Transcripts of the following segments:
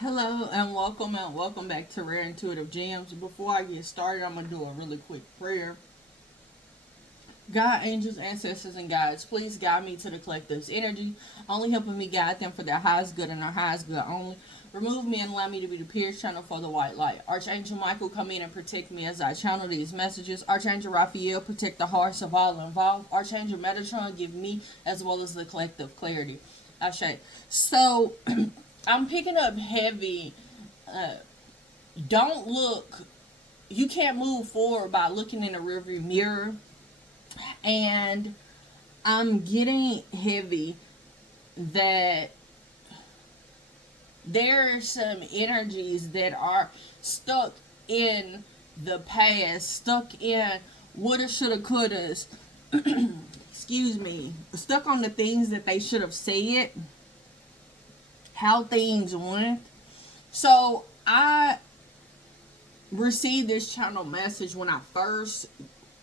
Hello and welcome back to Rare Intuitive Gems. Before I get started, I'm gonna do a really quick prayer. God, angels, ancestors, and guides, please guide me to the collective's energy, only helping me guide them for their highest good and their highest good only. Remove me and allow me to be the pierced channel for the white light. Archangel Michael, come in and protect me as I channel these messages. Archangel Raphael, protect the hearts of all involved. Archangel Metatron, give me as well as the collective clarity. Ashe. So, I'm picking up heavy. Uh, don't look. You can't move forward by looking in the rearview mirror. And I'm getting heavy that there are some energies that are stuck in the past, stuck in woulda, shoulda, couldas. Excuse me, stuck on the things that they should have said, how things went. So I received this channel message when I first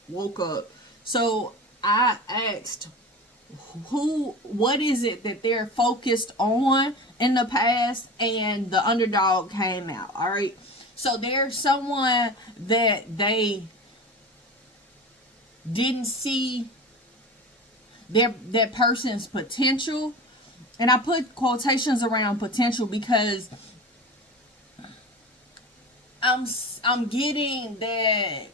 woke up. So I asked what is it that they're focused on in the past, and the underdog came out. All right. So there's someone that they didn't see that person's potential. And I put quotations around potential because I'm getting that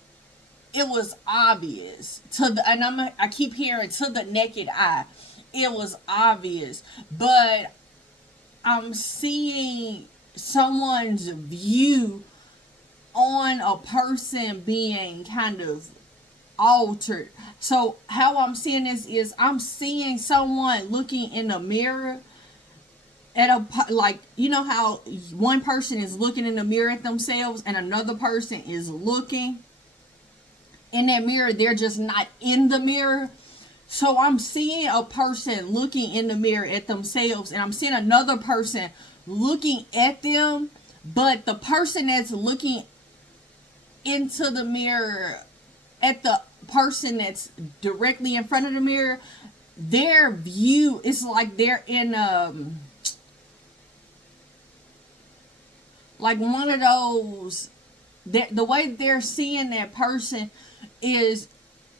it was obvious to the, and I keep hearing to the naked eye, it was obvious, but I'm seeing someone's view on a person being kind of altered. So how I'm seeing this is I'm seeing someone looking in the mirror at a, like, you know how one person is looking in the mirror at themselves and another person is looking in that mirror, they're just not in the mirror. So I'm seeing a person looking in the mirror at themselves, and I'm seeing another person looking at them, but the person that's looking into the mirror at the person that's directly in front of the mirror, their view is like they're in like one of those, the way they're seeing that person is,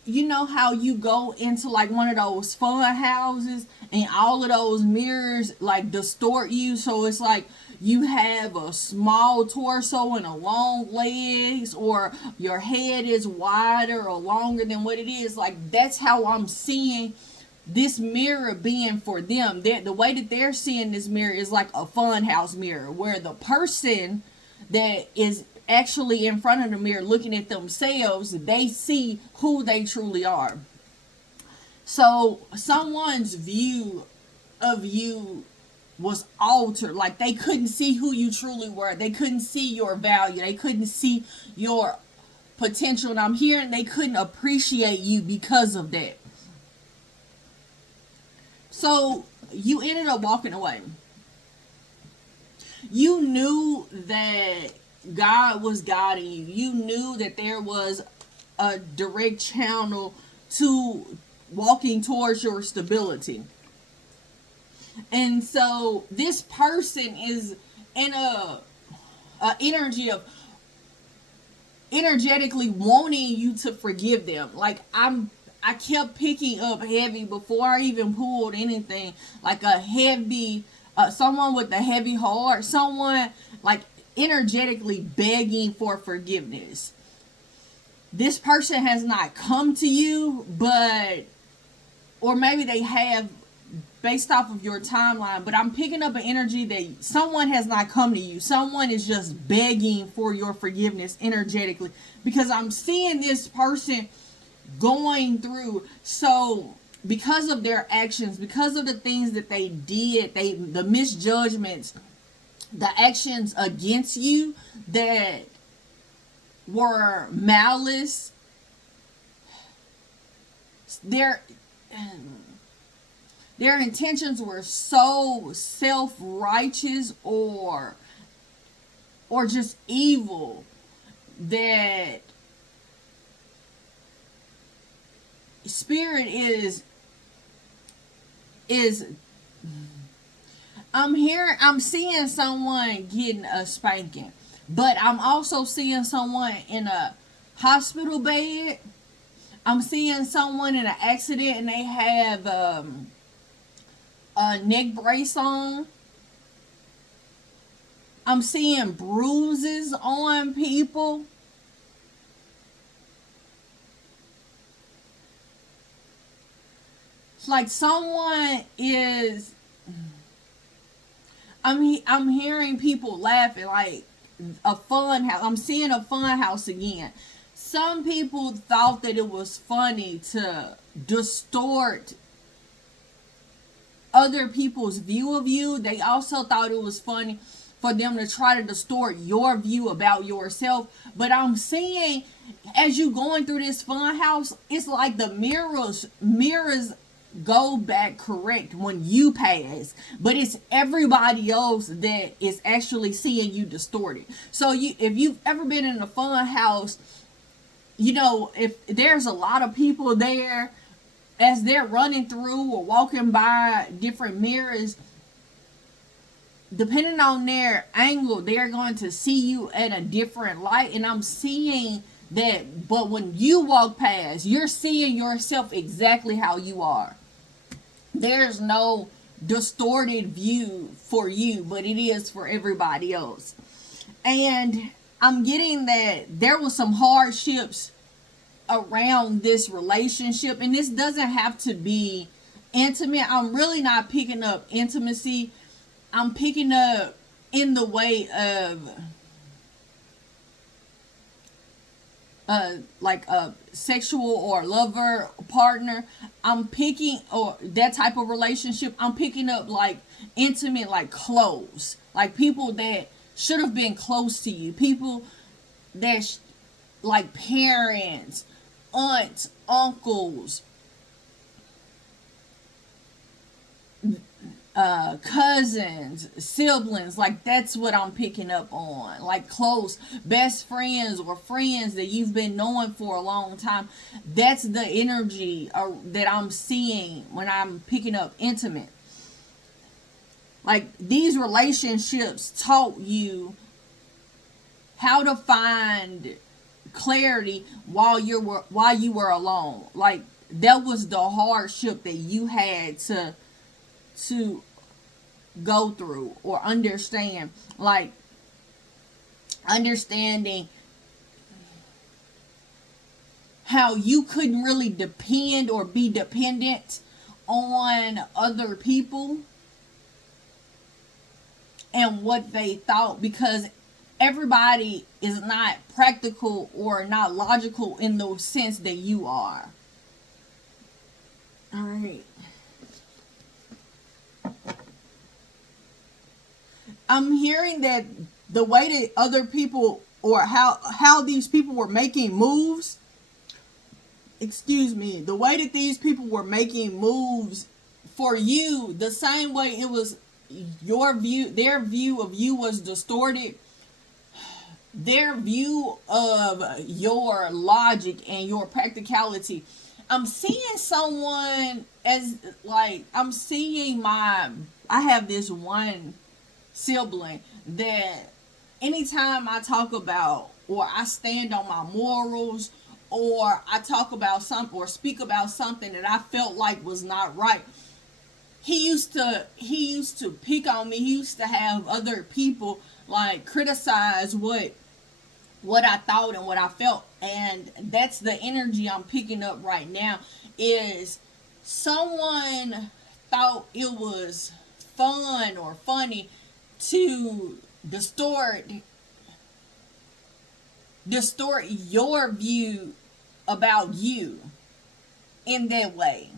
you know how you go into like one of those fun houses and all of those mirrors like distort you, so it's like you have a small torso and a long legs, or your head is wider or longer than what it is. Like, that's how I'm seeing this mirror being for them. The way that they're seeing this mirror is like a fun house mirror, where the person that is actually in front of the mirror looking at themselves, they see who they truly are. So someone's view of you was altered. Like, they couldn't see who you truly were. They couldn't see your value. They couldn't see your potential. And I'm hearing they couldn't appreciate you because of that. So you ended up walking away. You knew that God was guiding you. You knew that there was a direct channel to walking towards your stability. And so this person is in a energy of energetically wanting you to forgive them. Like, I kept picking up heavy before I even pulled anything, like a heavy, someone with a heavy heart, someone like energetically begging for forgiveness. This person has not come to you, but, or maybe they have based off of your timeline, but I'm picking up an energy that someone has not come to you. Someone is just begging for your forgiveness energetically, because I'm seeing this person going through. So because of their actions, because of the things that they did, the misjudgments, the actions against you that were malice, their their intentions were so self-righteous or just evil that spirit is I'm seeing someone getting a spanking, but I'm also seeing someone in a hospital bed. I'm seeing someone in an accident and they have a neck brace on. I'm seeing bruises on people. It's like someone is. I'm hearing people laughing like a fun house. I'm seeing a fun house again. Some people thought that it was funny to distort other people's view of you. They also thought it was funny for them to try to distort your view about yourself. But I'm seeing as you going through this fun house, it's like the mirrors go back correct when you pass, but it's everybody else that is actually seeing you distorted. So if you've ever been in a fun house, you know, if there's a lot of people there, as they're running through or walking by different mirrors, depending on their angle, they're going to see you at a different light. And I'm seeing that, but when you walk past, you're seeing yourself exactly how you are. There's no distorted view for you, but it is for everybody else. And I'm getting that there was some hardships around this relationship, and this doesn't have to be intimate. I'm really not picking up intimacy. I'm picking up in the way of like a sexual or lover partner. I'm picking, or that type of relationship. I'm picking up like intimate, like close, like people that should have been close to you, people that like parents, aunts, uncles, cousins, siblings. Like that's what I'm picking up on, like close best friends or friends that you've been knowing for a long time. That's the energy that I'm seeing when I'm picking up intimate. Like these relationships taught you how to find clarity while you were alone. Like that was the hardship that you had to go through or understand. Like understanding how you couldn't really depend or be dependent on other people and what they thought, because everybody is not practical or not logical in the sense that you are. All right. I'm hearing that the way that other people, or how these people were making moves, the way that these people were making moves for you, the same way it was their view of you was distorted. Their view of your logic and your practicality. I'm seeing someone as like I have this one sibling that anytime I talk about, or I stand on my morals, or I talk about something or speak about something that I felt like was not right, he used to pick on me. He used to have other people like criticize what I thought and what I felt. And that's the energy I'm picking up right now, is someone thought it was fun or funny to distort your view about you in that way.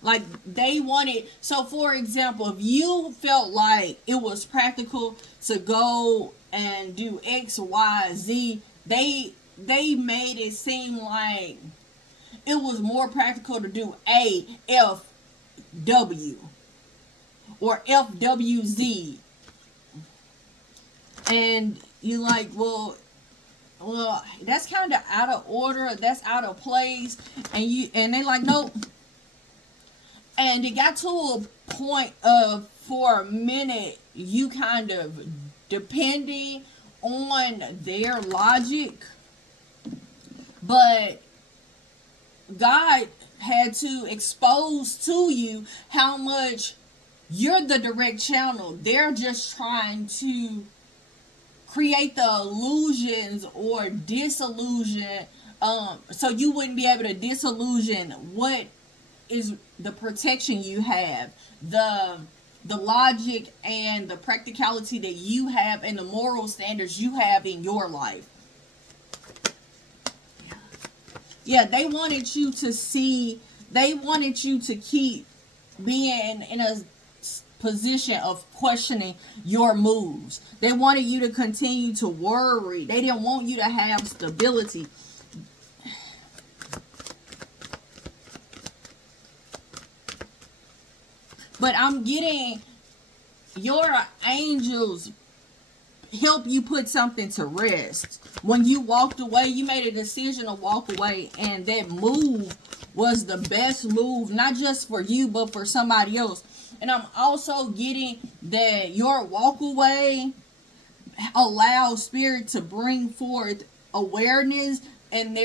Like they wanted, so for example, if you felt like it was practical to go and do X, Y, Z, they made it seem like it was more practical to do A, F, W, or F, W, Z. And you like, well, that's kind of out of order. That's out of place. And they like, nope. And it got to a point of, for a minute, you kind of depending on their logic, but God had to expose to you how much you're the direct channel. They're just trying to create the illusions or disillusion, so you wouldn't be able to disillusion what is the protection you have, the logic and the practicality that you have, and the moral standards you have in your life. Yeah, they wanted you to see, they wanted you to keep being in a position of questioning your moves. They wanted you to continue to worry. They didn't want you to have stability. But I'm getting your angels help you put something to rest. When you walked away, you made a decision to walk away, and that move was the best move, not just for you, but for somebody else. And I'm also getting that your walk away allows spirit to bring forth awareness and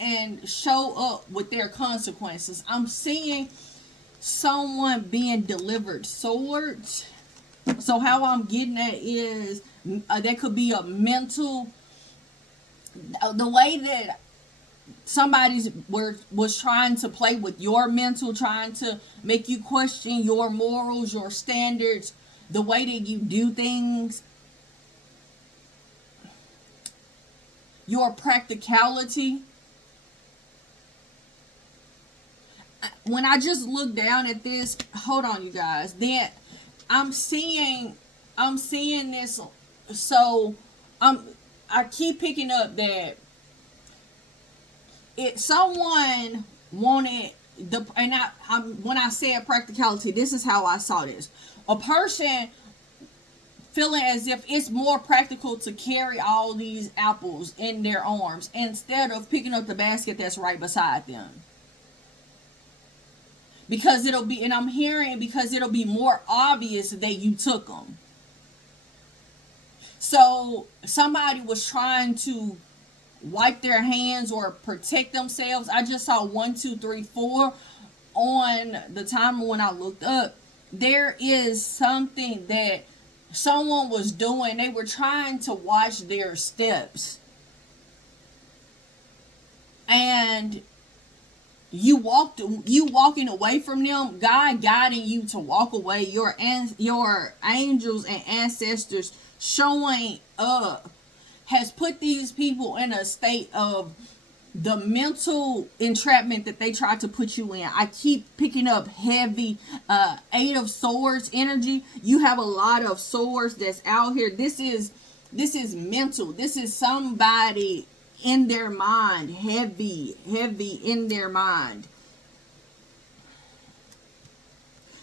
and show up with their consequences. I'm seeing someone being delivered swords. So how I'm getting at is that could be a mental, the way that somebody's was trying to play with your mental, trying to make you question your morals, your standards, the way that you do things, your practicality. When I just look down at this, hold on, you guys, then I'm seeing this. So I keep picking up that someone wanted the, and when I said practicality, this is how I saw this. A person feeling as if it's more practical to carry all these apples in their arms instead of picking up the basket that's right beside them. Because it'll be, and I'm hearing, because it'll be more obvious that you took them. So somebody was trying to wipe their hands or protect themselves. I just saw 1, 2, 3, 4 on the timer when I looked up. There is something that someone was doing. They were trying to watch their steps. And you walking away from them, God guiding you to walk away, your angels and ancestors showing up, has put these people in a state of the mental entrapment that they tried to put you in. I keep picking up heavy 8 of Swords energy. You have a lot of swords that's out here. This is mental. This is somebody in their mind, heavy in their mind.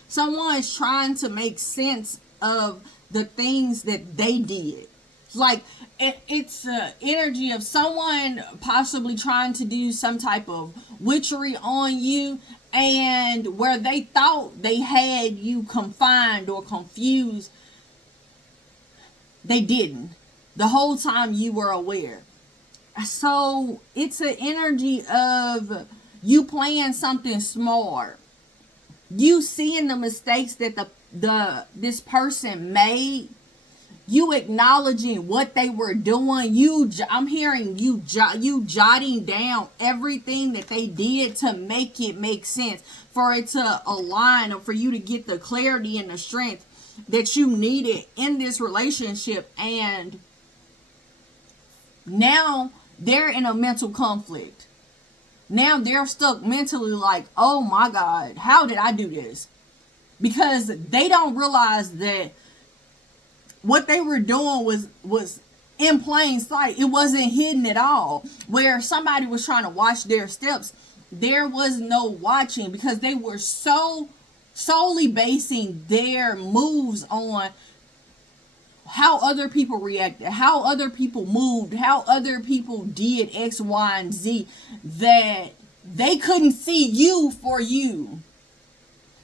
Someone's trying to make sense of the things that they did. Like it's energy of someone possibly trying to do some type of witchery on you, and where they thought they had you confined or confused, they didn't. The whole time you were aware. So it's an energy of you playing something smart. You seeing the mistakes that this person made. You acknowledging what they were doing. I'm hearing you jotting down everything that they did to make it make sense, for it to align, or for you to get the clarity and the strength that you needed in this relationship. And now they're in a mental conflict. Now they're stuck mentally like, oh my God, how did I do this? Because they don't realize that what they were doing was in plain sight. It wasn't hidden at all. Where somebody was trying to watch their steps, there was no watching, because they were solely basing their moves on how other people reacted, how other people moved, how other people did X, Y, and Z, that they couldn't see you for you.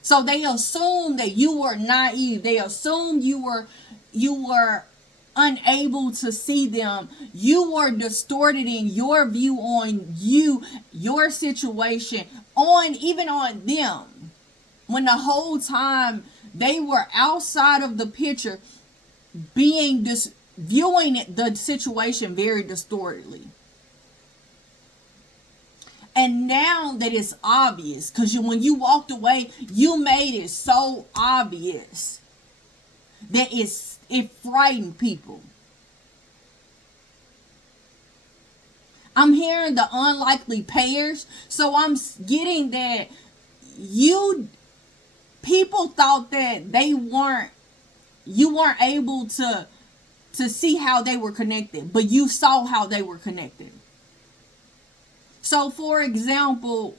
So they assumed that you were naive. They assumed you were unable to see them. You were distorted in your view on your situation, on even on them. When the whole time they were outside of the picture, viewing the situation very distortedly. And now that it's obvious, because when you walked away, you made it so obvious that it frightened people. I'm hearing the unlikely pairs, so I'm getting that people thought that you weren't able to see how they were connected, but you saw how they were connected. So, for example,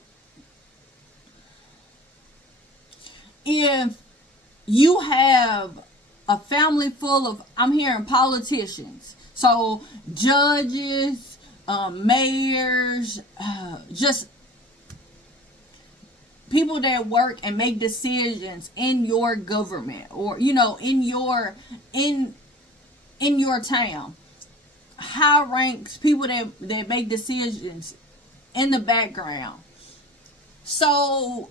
if you have a family full of, I'm hearing politicians, so judges, mayors, just people that work and make decisions in your government, or in your town, high ranks people that make decisions in the background. So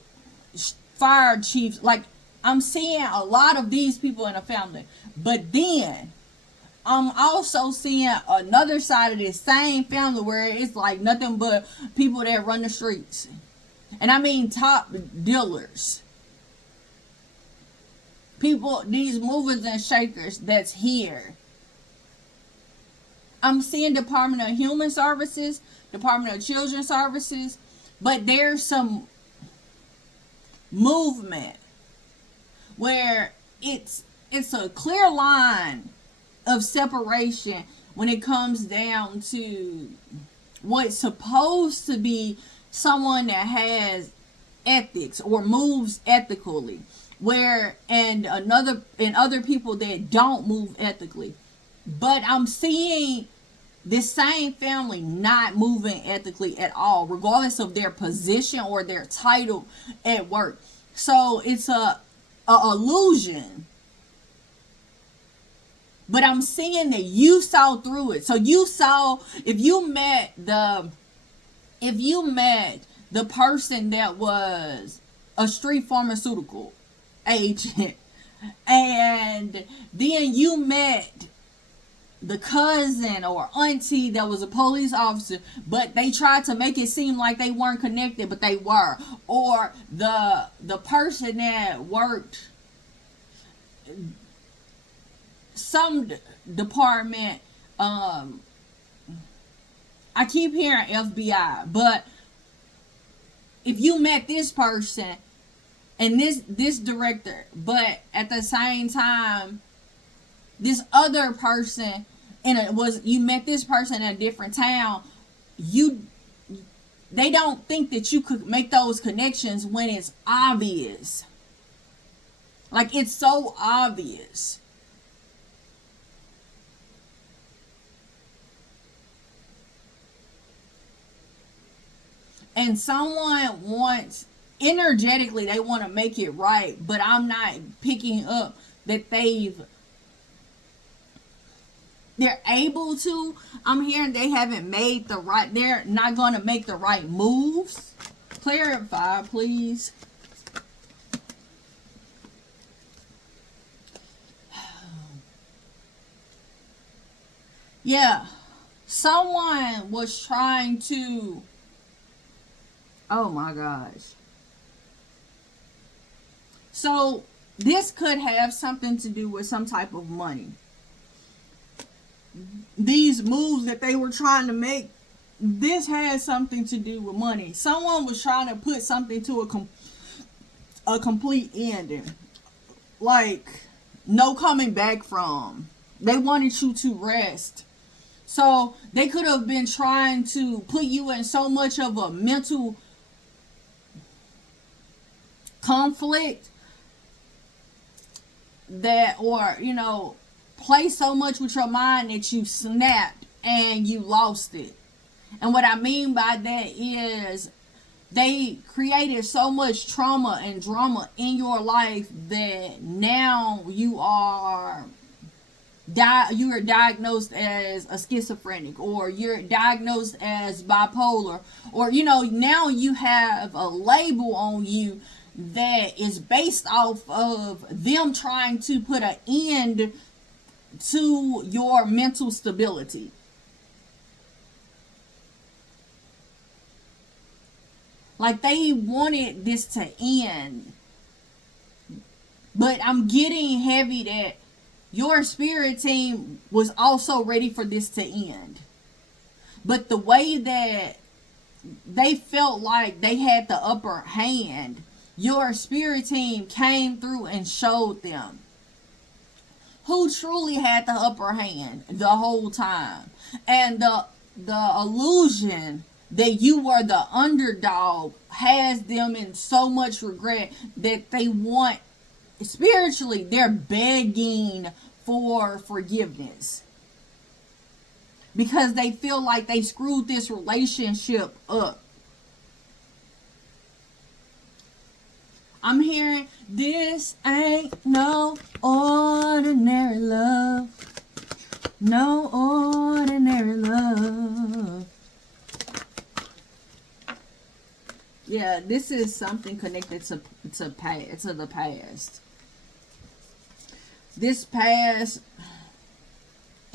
fire chiefs, like, I'm seeing a lot of these people in a family. But then I'm also seeing another side of this same family where it's like nothing but people that run the streets. And I mean top dealers. People, these movers and shakers that's here. I'm seeing Department of Human Services, Department of Children's Services, but there's some movement where it's a clear line of separation when it comes down to what's supposed to be someone that has ethics or moves ethically, and other people that don't move ethically. But I'm seeing this same family not moving ethically at all, regardless of their position or their title at work. So it's a illusion. But I'm seeing that you saw through it. So you saw, if you met the person that was a street pharmaceutical agent, and then you met the cousin or auntie that was a police officer, but they tried to make it seem like they weren't connected, but they were. Or the person that worked some department, I keep hearing FBI, but if you met this person and this director, but at the same time this other person, you met this person in a different town, they don't think that you could make those connections when it's obvious. Like, it's so obvious. And someone wants, energetically, they want to make it right, but I'm not picking up that they're able to. I'm hearing they haven't made they're not going to make the right moves. Clarify, please. Yeah. Someone was trying to, oh my gosh. So this could have something to do with some type of money. These moves that they were trying to make, this has something to do with money. Someone was trying to put something to a complete ending, like no coming back from. They wanted you to rest. So they could have been trying to put you in so much of a mental conflict that, or play so much with your mind that you snapped and you lost it. And what I mean by that is, they created so much trauma and drama in your life that now you are diagnosed as a schizophrenic, or you're diagnosed as bipolar, or now you have a label on you that is based off of them trying to put an end to your mental stability. Like, they wanted this to end. But I'm getting heavy that your spirit team was also ready for this to end. But the way that they felt like they had the upper hand, your spirit team came through and showed them who truly had the upper hand the whole time. And the illusion that you were the underdog has them in so much regret that they want, spiritually, they're begging for forgiveness because they feel like they screwed this relationship up. I'm hearing, this ain't no ordinary love. No ordinary love. Yeah, this is something connected to the past. This past,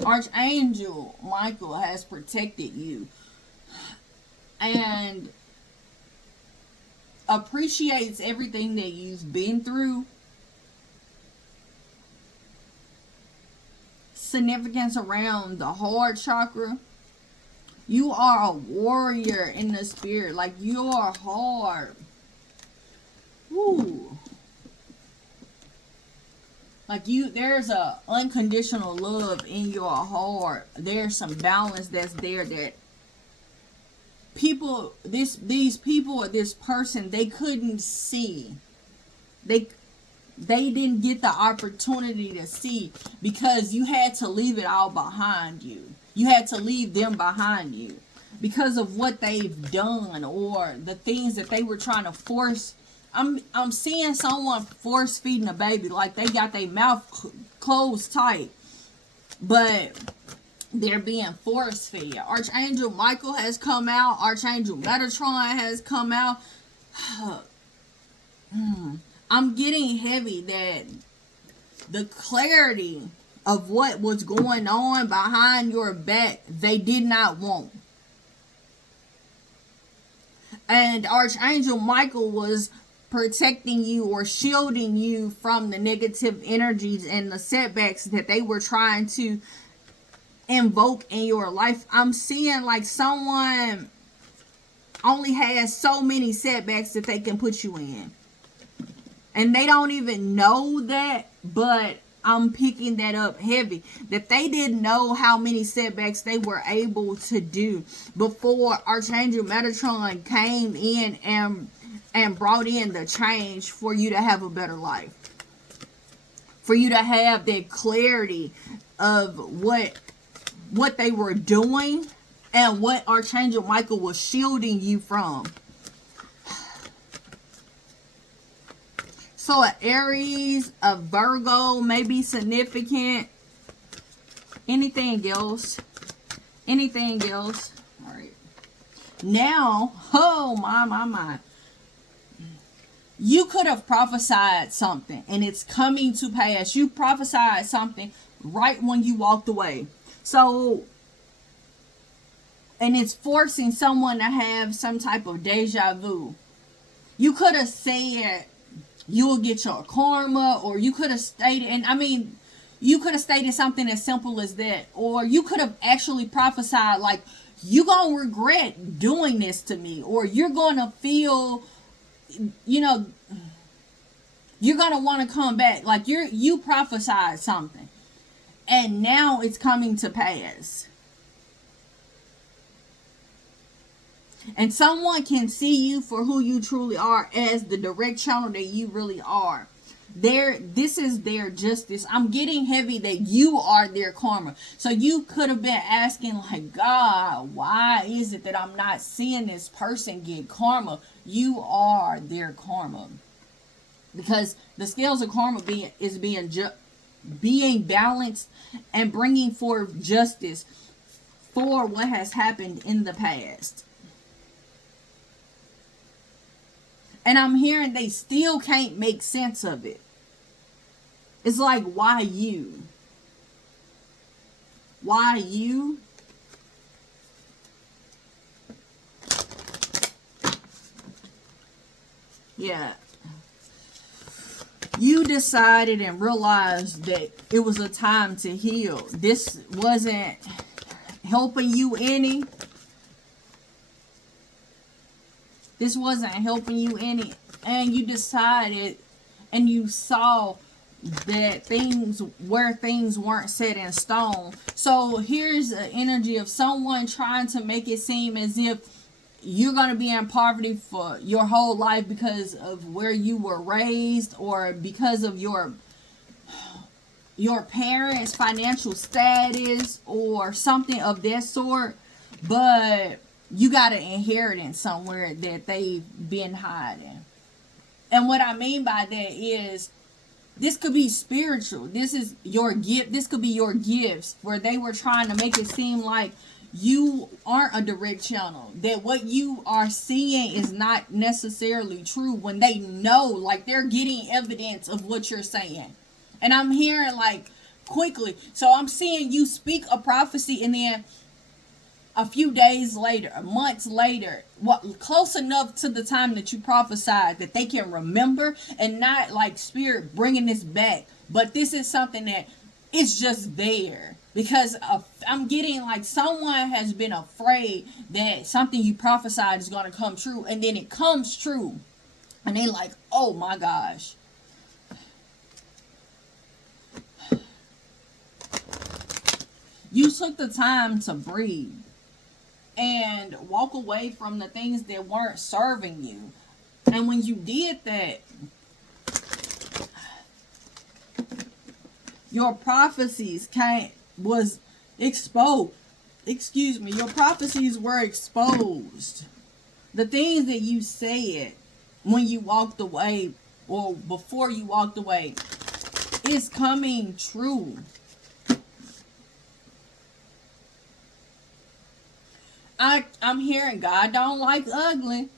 Archangel Michael has protected you and appreciates everything that you've been through. Significance around the heart chakra. You are a warrior in the spirit. Like, your heart. Woo. Like, there's a unconditional love in your heart. There's some balance that's there that these people, this person, they couldn't see. They didn't get the opportunity to see because you had to leave it all behind you. You had to leave them behind you because of what they've done or the things that they were trying to force. I'm seeing someone force feeding a baby, like they got their mouth closed tight, but they're being force fed. Archangel Michael has come out. Archangel Metatron has come out. I'm getting heavy that the clarity of what was going on behind your back, they did not want. And Archangel Michael was protecting you or shielding you from the negative energies and the setbacks that they were trying to invoke in your life. I'm seeing like someone only has so many setbacks that they can put you in. And they don't even know that, but I'm picking that up heavy. That they didn't know how many setbacks they were able to do before Archangel Metatron came in and brought in the change for you to have a better life. For you to have that clarity of what they were doing and what Archangel Michael was shielding you from. So an Aries, a Virgo may be significant. Anything else? Anything else? All right. Now, oh my. You could have prophesied something and it's coming to pass. You prophesied something right when you walked away. So, and it's forcing someone to have some type of deja vu. You could have said, you'll get your karma, or you could have stated, and I mean, you could have stated something as simple as that, or you could have actually prophesied like, you're gonna regret doing this to me, or you're gonna feel, you're gonna want to come back. Like, you prophesied something and now it's coming to pass. And someone can see you for who you truly are as the direct channel that you really are. This is their justice. I'm getting heavy that you are their karma. So you could have been asking, like, God, why is it that I'm not seeing this person get karma? You are their karma. Because the scales of karma being balanced and bringing forth justice for what has happened in the past. And I'm hearing they still can't make sense of it. It's like, why you? Why you? Yeah. You decided and realized that it was a time to heal. This wasn't helping you any. This wasn't helping you any. And you decided and you saw that things weren't set in stone. So here's an energy of someone trying to make it seem as if you're going to be in poverty for your whole life because of where you were raised, or because of your parents' financial status or something of that sort. But you got an inheritance somewhere that they've been hiding. And what I mean by that is, this could be spiritual. This is your gift. This could be your gifts, where they were trying to make it seem like you aren't a direct channel, that what you are seeing is not necessarily true, when they know, like, they're getting evidence of what you're saying. And I'm hearing, like, quickly. So I'm seeing you speak a prophecy, and then a few days later, months later, close enough to the time that you prophesied that they can remember, and not like spirit bringing this back, but this is something that it's just there. Because I'm getting like someone has been afraid that something you prophesied is going to come true, and then it comes true, and they like, oh my gosh. You took the time to breathe and walk away from the things that weren't serving you. And when you did that, your prophecies was exposed. Your prophecies were exposed. The things that you said when you walked away, or before you walked away, is coming true. I'm hearing God don't like ugly.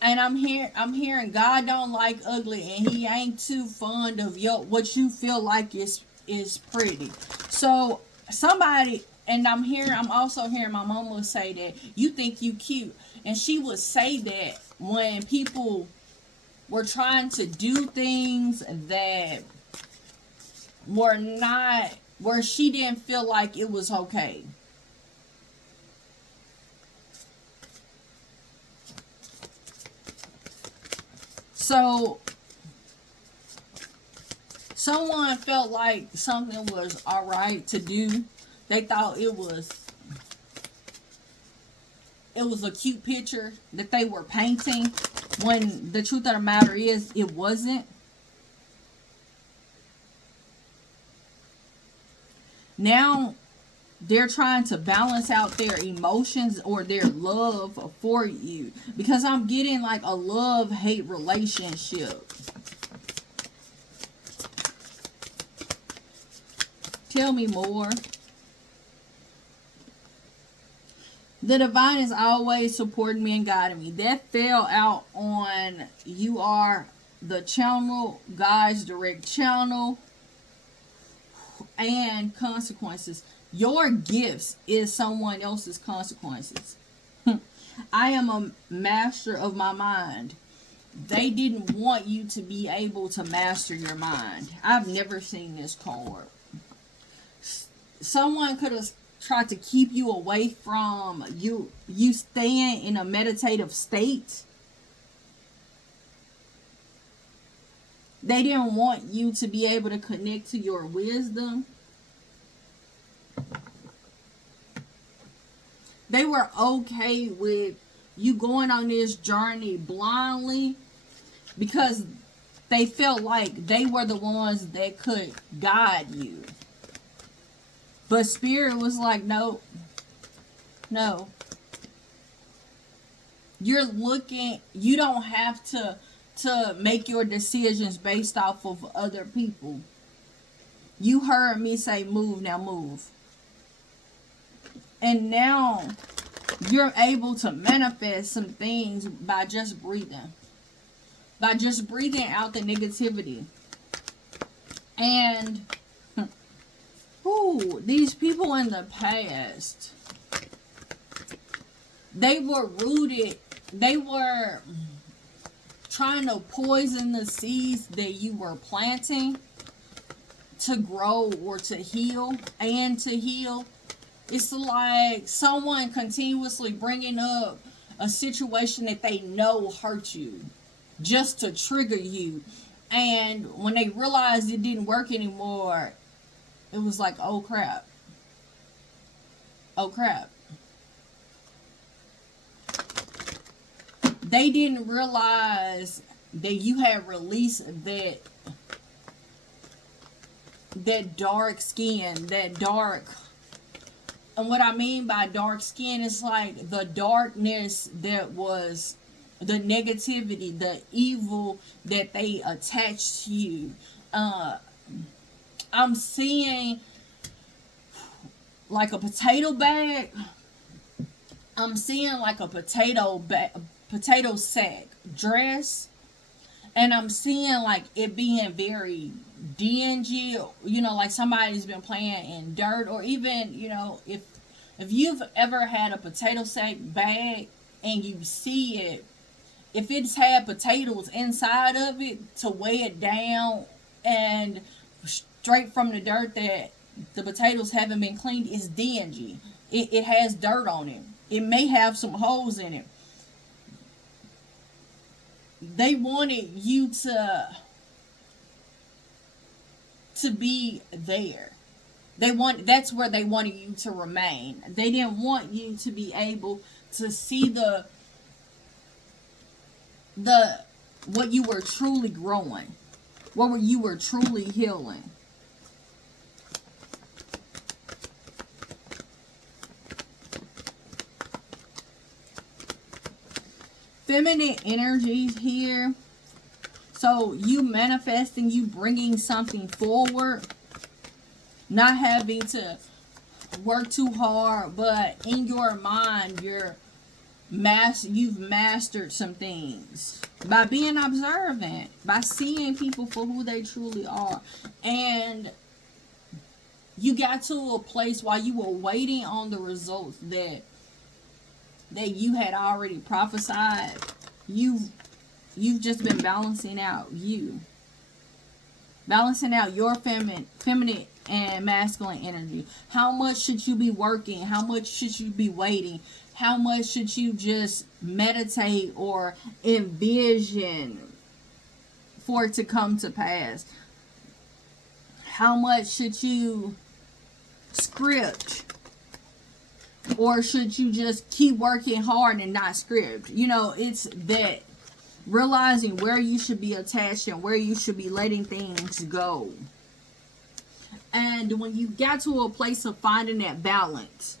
And I'm hearing God don't like ugly, and he ain't too fond of what you feel like is pretty. So somebody, and I'm also hearing my mom will say that you think you cute. And she would say that when people were trying to do things that were not, where she didn't feel like it was okay. So someone felt like something was alright to do. They thought it was a cute picture that they were painting, when the truth of the matter is it wasn't. Now they're trying to balance out their emotions or their love for you, because I'm getting like a love-hate relationship. Tell me more. The divine is always supporting me and guiding me. That fell out on you are the channel, God's direct channel, and consequences. Your gifts is someone else's consequences. I am a master of my mind. They didn't want you to be able to master your mind. I've never seen this card. Someone could have tried to keep you away from you staying in a meditative state. They didn't want you to be able to connect to your wisdom. They were okay with you going on this journey blindly, because they felt like they were the ones that could guide you. But Spirit was like, no, no. You're looking, you don't have to make your decisions based off of other people. You heard me say move, now move. And now you're able to manifest some things by just breathing. By just breathing out the negativity. And these people in the past, they were rooted, they were trying to poison the seeds that you were planting to grow or to heal and to heal. It's like someone continuously bringing up a situation that they know hurt you just to trigger you. And when they realized it didn't work anymore, it was like, oh crap. Oh crap. They didn't realize that you had released that dark skin, that dark. And what I mean by dark skin is like the darkness that was the negativity, the evil that they attached to you. I'm seeing like a potato bag. I'm seeing like a potato sack dress, and I'm seeing like it being very dingy, like somebody's been playing in dirt, or even, if you've ever had a potato sack bag and you see it, if it's had potatoes inside of it to weigh it down, and straight from the dirt that the potatoes haven't been cleaned, it's dingy. It has dirt on it. It may have some holes in it. They wanted you to be there. That's where they wanted you to remain. They didn't want you to be able to see the what you were truly growing, what you were truly healing. Feminine energies here. So you manifesting, you bringing something forward, not having to work too hard, but in your mind, you've mastered some things by being observant, by seeing people for who they truly are. And you got to a place while you were waiting on the results that you had already prophesied. You've just been balancing out your feminine and masculine energy. How much should you be working? How much should you be waiting? How much should you just meditate or envision for it to come to pass? How much should you script? Or should you just keep working hard and not script? It's that realizing where you should be attached and where you should be letting things go. And when you got to a place of finding that balance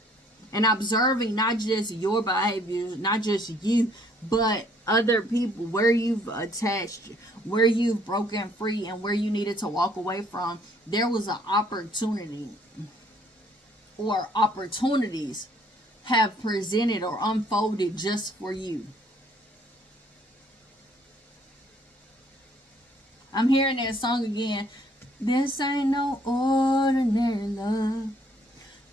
and observing not just your behaviors, not just you, but other people, where you've attached, where you've broken free, and where you needed to walk away from, there was an opportunity, or opportunities have presented or unfolded just for you. I'm hearing that song again. This ain't no ordinary love.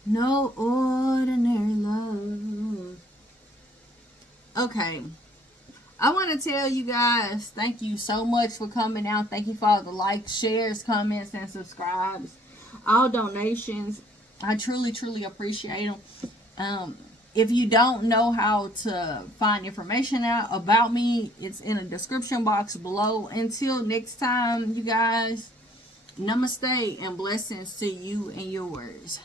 No ordinary love. Okay. I want to tell you guys, thank you so much for coming out. Thank you for all the likes, shares, comments, and subscribes. All donations. I truly, truly appreciate them. If you don't know how to find information out about me, it's in the description box below. Until next time, you guys, namaste and blessings to you and yours.